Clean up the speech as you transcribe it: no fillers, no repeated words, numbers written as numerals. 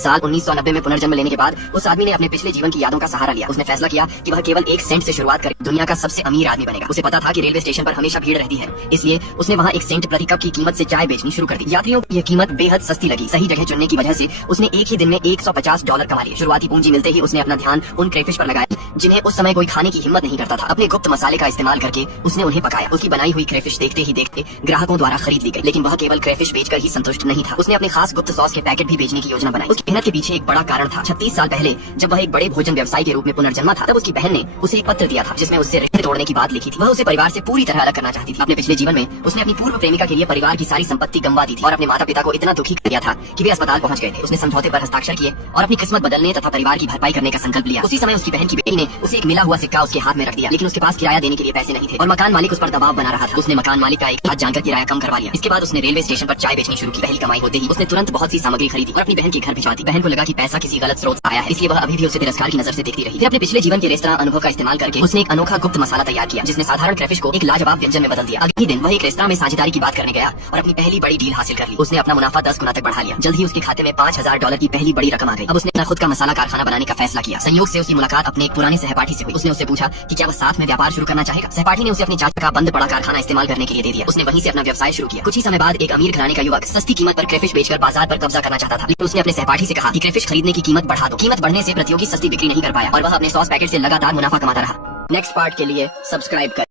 साल 1990 में पुनर्जन्म लेने के बाद उस आदमी ने अपने पिछले जीवन की यादों का सहारा लिया। उसने फैसला किया कि वह केवल 1 सेंट से शुरुआत करे दुनिया का सबसे अमीर आदमी बनेगा। उसे पता था कि रेलवे स्टेशन पर हमेशा भीड़ रहती है, इसलिए उसने वहाँ 1 सेंट प्रति कप की कीमत से चाय बेचनी शुरू कर दी। यात्रियों को यह कीमत बेहद सस्ती लगी। सही जगह चुनने की वजह से उसने एक ही दिन में $150 कमा लिए। शुरुआती पूंजी मिलते ही उसने अपना ध्यान उन क्रेफिश पर लगाया जिन्हें उस समय कोई खाने की हिम्मत नहीं करता था। अपने गुप्त मसाले का इस्तेमाल करके उसने उन्हें पकाया। उसकी बनाई हुई क्रेफिश देखते ही देखते ग्राहकों द्वारा खरीद ली गई। लेकिन वह केवल क्रेफिश बेचकर ही संतुष्ट नहीं था, उसने अपने खास गुप्त सॉस के पैकेट भी बेचने की योजना बनाई। उसकी मेहनत के पीछे एक बड़ा कारण था। 36 साल पहले जब वह एक बड़े भोजन व्यवसायी के रूप में पुनर्जन्मा था, तब उसकी बहन ने उसे एक पत्र दिया था जिसमें उससे रिश्ते तोड़ने की बात लिखी थी। वह उसे परिवार से पूरी तरह अलग करना चाहती थी। अपने पिछले जीवन में उसने अपनी पूर्व प्रेमिका के लिए परिवार की सारी संपत्ति गंवा दी थी और अपने माता पिता को इतना दुखी कर दिया था कि वे अस्पताल पहुंच गए थे। उसने समझौते पर हस्ताक्षर किए और अपनी किस्मत बदलने तथा परिवार की भरपाई करने का संकल्प लिया। उसी समय उसकी बहन की बेटी ने उसे एक मिला हुआ सिक्का उसके हाथ में रख दिया, लेकिन उसके पास किराया देने के लिए पैसे नहीं थे और मकान मालिक उस पर दबाव बना रहा था। उसने मकान मालिक का एक हाथ जानकर किराया कम करवा लिया। इसके बाद उसने रेलवे स्टेशन पर चाय बेचनी शुरू की। पहली कमाई होते ही उसने तुरंत बहुत सी सामग्री खरीदी और अपनी बहन के घर भिजवा दी। बहन को लगा कि पैसा किसी गलत स्रोत से आया है, इसलिए वह अभी भी उसे तिरस्कार की नजर से देखती रही। फिर अपने पिछले जीवन के रेस्तरां अनुभव का इस्तेमाल करके उसने एक अनोखा गुप्त मसाला तैयार किया जिसने साधारण क्रेफिश को एक लाजवाब व्यंजन में बदल दिया। अगले दिन वह एक रेस्तरां में साझेदारी की बात करने गया और अपनी पहली बड़ी डील हासिल कर ली। उसने अपना मुनाफा 10 गुना तक बढ़ा लिया। जल्द ही उसके खाते में $5000 की पहली बड़ी रकम आ गई। अब उसने अपना खुद का मसाला कारखाना बनाने का फैसला किया। संयोग से उसकी मुलाकात अपने एक पुराने सहपाठी से हुई। उसने उससे पूछा कि क्या वह साथ में व्यापार शुरू करना चाहेगा। सहपाठी ने उसे अपने चाचा का बंद पड़ा कारखाना इस्तेमाल करने के लिए दे दिया। उसने वहीं से अपना व्यवसाय शुरू किया। कुछ ही समय बाद एक अमीर घराने का युवक सस्ती कीमत पर क्रेफिश बेचकर बाजार पर कब्जा करना चाहता था, लेकिन उसने अपने सहपाठी से कहा कि क्रेफिश खरीदने की कीमत बढ़ा दो। कीमत बढ़ने से प्रतियोगी सस्ती बिक्री नहीं कर पाया और वह अपने सॉस पैकेट से लगातार मुनाफा कमाता रहा। नेक्स्ट पार्ट के लिए सब्सक्राइब कर।